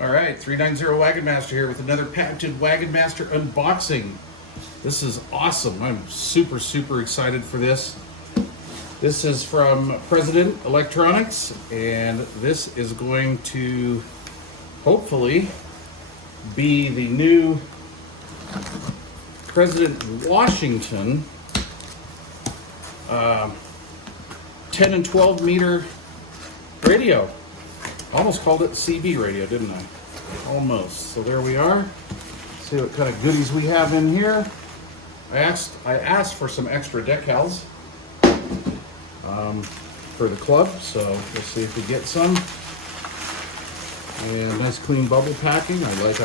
All right, 390 Wagon Master here with another patented Wagon Master unboxing. This is awesome. I'm super excited for this. This is from President Electronics, and this is going to hopefully be the new President Washington 10 and 12 meter radio. Almost called it CB radio, didn't I? Almost. So there we are. See what kind of goodies we have in here. I asked for some extra decals for the club, so we'll see if we get some. And nice clean bubble packing. I like.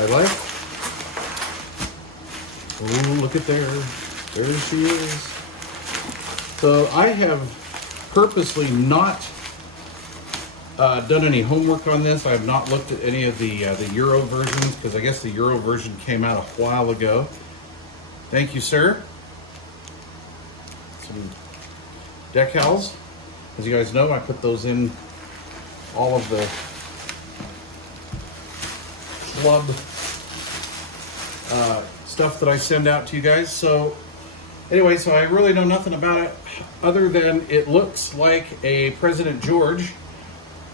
Oh, look at there. There she is. So I have purposely not done any homework on this. I have not looked at any of the Euro versions because I guess the Euro version came out a while ago. Thank you, sir. Some decals. As you guys know, I put those in all of the club stuff that I send out to you guys. So anyway, so I really know nothing about it other than it looks like a President George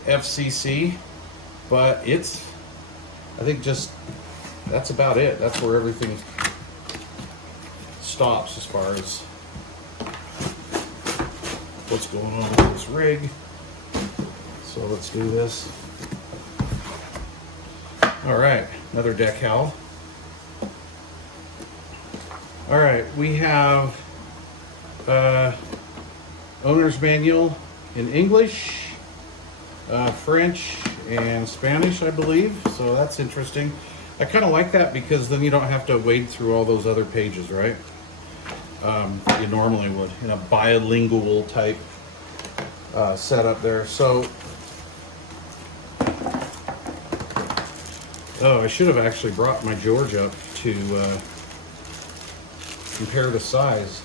FCC, but it's, I think just, that's about it. That's where everything stops as far as what's going on with this rig. So let's do this. All right, another decal. All right, we have owner's manual in English, French, and Spanish, I believe. So that's interesting. I kind of like that because then you don't have to wade through all those other pages, right? You normally would in a bilingual type setup there. So, oh, I should have actually brought my George up to compare the size.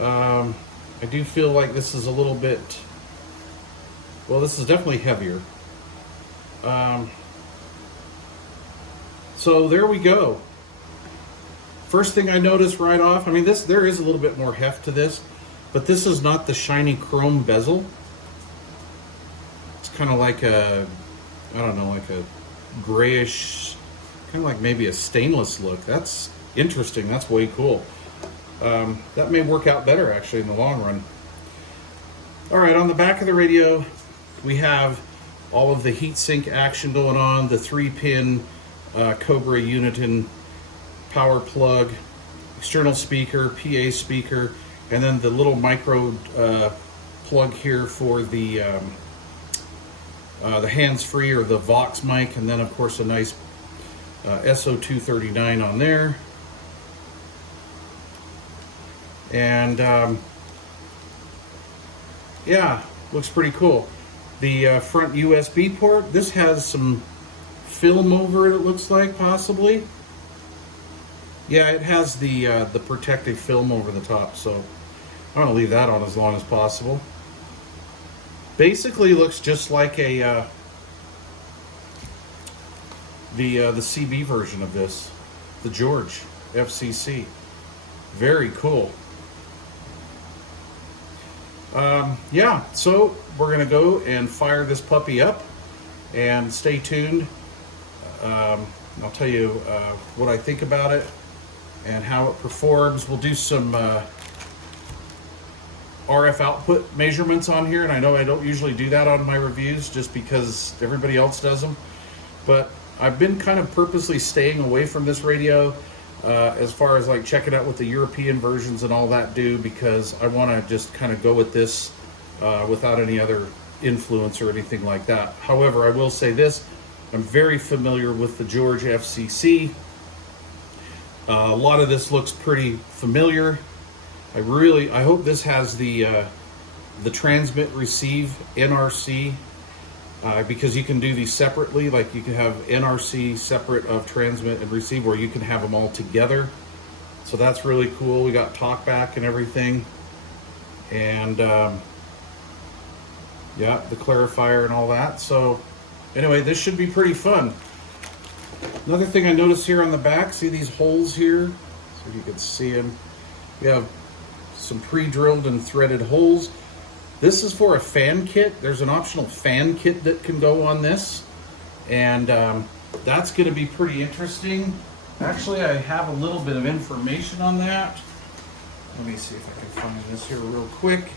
I do feel like this is a little bit, well, this is definitely heavier. So there we go. First thing I noticed right off, I mean, there is a little bit more heft to this, but this is not the shiny chrome bezel. It's kind of like a, I don't know, like a grayish, kind of like maybe a stainless look. That's interesting. That's way cool. That may work out better actually in the long run. All right, on the back of the radio, we have all of the heatsink action going on, the 3-pin Cobra Uniton power plug, external speaker, PA speaker, and then the little micro plug here for the hands-free or the Vox mic, and then of course a nice SO239 on there. And yeah, looks pretty cool. The front USB port, this has some film over it, it looks like, possibly. Yeah, it has the protective film over the top, so I'm going to leave that on as long as possible. Basically looks just like a the CB version of this, the George FCC. Very cool. Yeah, so we're gonna go and fire this puppy up, and stay tuned. I'll tell you what I think about it and how it performs. We'll do some RF output measurements on here, and I know I don't usually do that on my reviews just because everybody else does them, but I've been kind of purposely staying away from this radio as far as like checking out what the European versions and all that do, because I want to just kind of go with this without any other influence or anything like that. However, I will say this, I'm very familiar with the George FCC. A lot of this looks pretty familiar. I hope this has the transmit receive NRC, because you can do these separately. Like you can have NRC separate of transmit and receive, or you can have them all together. So that's really cool. We got talkback and everything, and yeah, the clarifier and all that. So anyway, this should be pretty fun. Another thing I noticed here on the back, see these holes here? So you can see them. We have some pre-drilled and threaded holes. This is for a fan kit. There's an optional fan kit that can go on this. And that's going to be pretty interesting. Actually, I have a little bit of information on that. Let me see if I can find this here real quick.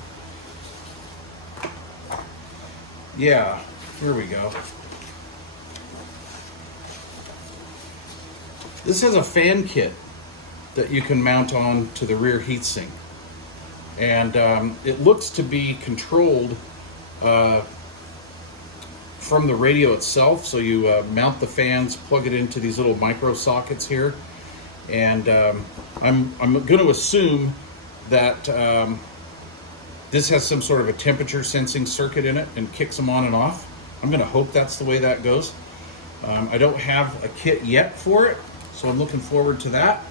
Yeah, here we go. This has a fan kit that you can mount on to the rear heatsink. And it looks to be controlled from the radio itself. So you mount the fans, plug it into these little micro sockets here. And I'm going to assume that this has some sort of a temperature sensing circuit in it and kicks them on and off. I'm going to hope that's the way that goes. I don't have a kit yet for it, so I'm looking forward to that.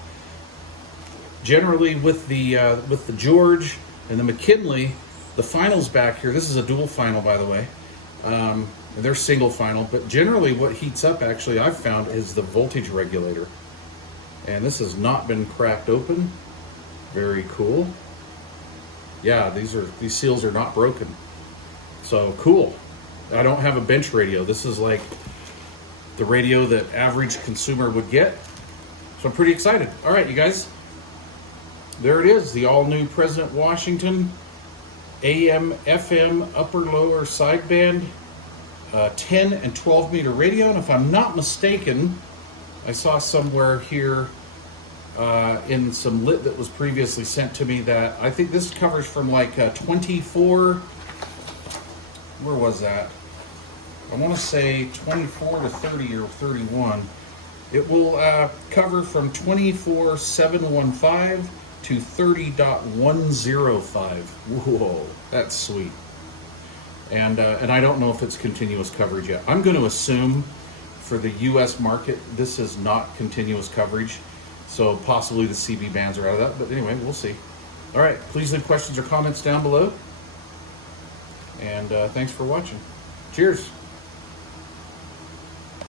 Generally with the George and the McKinley, the finals back here, this is a dual final, by the way. They're single final, but generally what heats up, actually, I've found, is the voltage regulator. And this has not been cracked open. Very cool. Yeah, these seals are not broken. So cool. I don't have a bench radio. This is like the radio that average consumer would get. So I'm pretty excited. All right, you guys. There it is, the all-new President Washington AM, FM, upper, lower sideband, 10 and 12 meter radio. And if I'm not mistaken, I saw somewhere here in some lit that was previously sent to me that I think this covers from like 24, where was that? I want to say 24 to 30 or 31. It will cover from 24.715 to 30.105. Whoa, that's sweet. And I don't know if it's continuous coverage yet. I'm going to assume for the US market, this is not continuous coverage. So possibly the CB bands are out of that. But anyway, we'll see. All right, please leave questions or comments down below. And thanks for watching. Cheers.